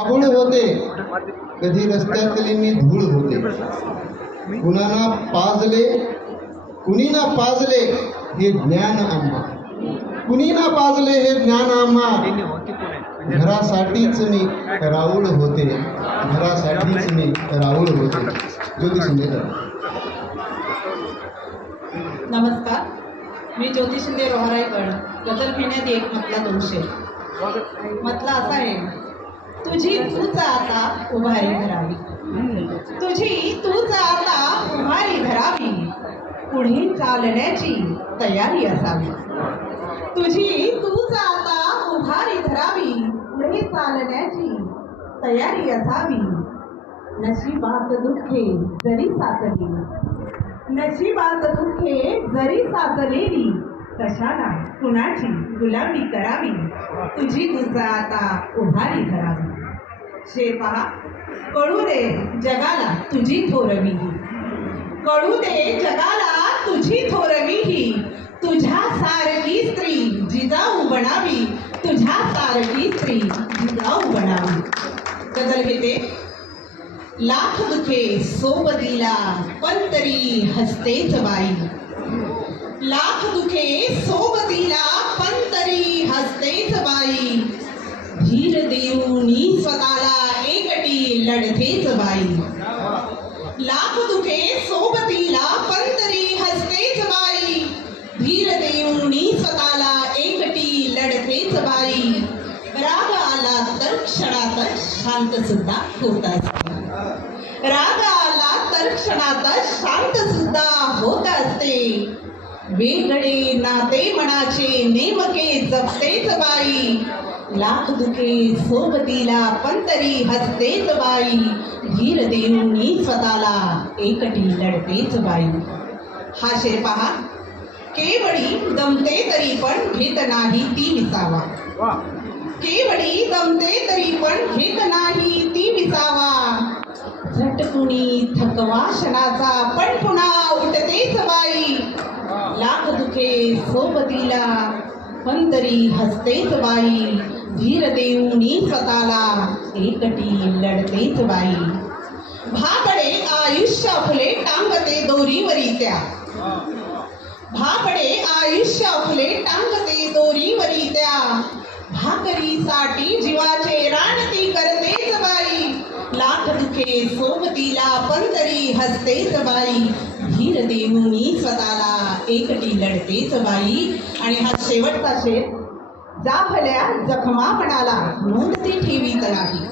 आबूळ होते. कधी रस्त्यातली मी धूळ होते. कुणाला पाजले कुणी ना पाजले हे ज्ञान आम्हा. कुणी ना पाजले हे ज्ञान आम्हा. घरासाठीच मी राऊळ होते. घरासाठीच मी राऊळ होते. ज्योती शिंदे नमस्कार. मी ज्योती शिंदे रोहराईगड. गजल घेण्यात एक मतला दोनशे. मतला असा आहे. तुझी तूच आता उभारी धरावी. तुझी तूच आता उभारी धरावी. पुढे चालण्याची तयारी असावी. तुझी तूच आता उभारी धरावी. पुढे चालण्याची तयारी असावी. नशिबात दुःखे जरी साचली. नशिबात दुःखे जरी साचलेली कशाला कुणाची गुलामी करावी. तुझी तुझा आता उभारी धरावी. हे पहा. कळू दे जगाला तुझी थोरवी कळू दे जगाला तुझी थोरवी ही. तुझ्या सारखी स्त्री जिजाऊ बनावी तुझ्या सारखी स्त्री जिजाऊ बनावी गजल घेते लाख दुखे सोबतीला पण तरी हसतेच बाई. लाख दुखे सोबतीला पण तरी हसतेच बाई धीर देऊनी स्वतःला एकटी बाई लाख दुखे सोबतीला पण तरी हसतेच बाई धीर देऊनी स्वतःला एकटी लढतेच बाई राग आला तर क्षणातच शांत सुद्धा होत असते राग आला तर क्षणातच शांत सुद्धा होत असते वेगळे नाते मनाचे नेमके जपतेच बाई लाख दुखे सोबतीला पण तरी हसतेच बाई. धीर देऊनी स्वतःला एकटी लढतेच बाई. हा शेर पहा केवळी दमते तरी पण घेत नाही ती विसावा केवळी दमते तरी पण घेत नाही ती विसावा झटकुणी थकवा क्षणाचा पण पुन्हा उठतेच बाई. लाख दुखे सोबतीला पण तरी हसतेच बाई. धीर देऊनी स्वतःला एकटी लढतेच बाई भाकडे आयुष्य फुले टांगते दोरीवरी त्या भाकडे आयुष्य फुले टांगते दोरीवरी त्या भाकरीसाठी जीवाचे रानती करतेच बाई लाख दुखे सोबतीला पण तरी हसतेच बाई धीर देऊनी स्वतःला एकटी लढतेच बाई आणि हा शेवटचा शेर जा भल्या जखमा मनाला नोंद ती ठेवी करावी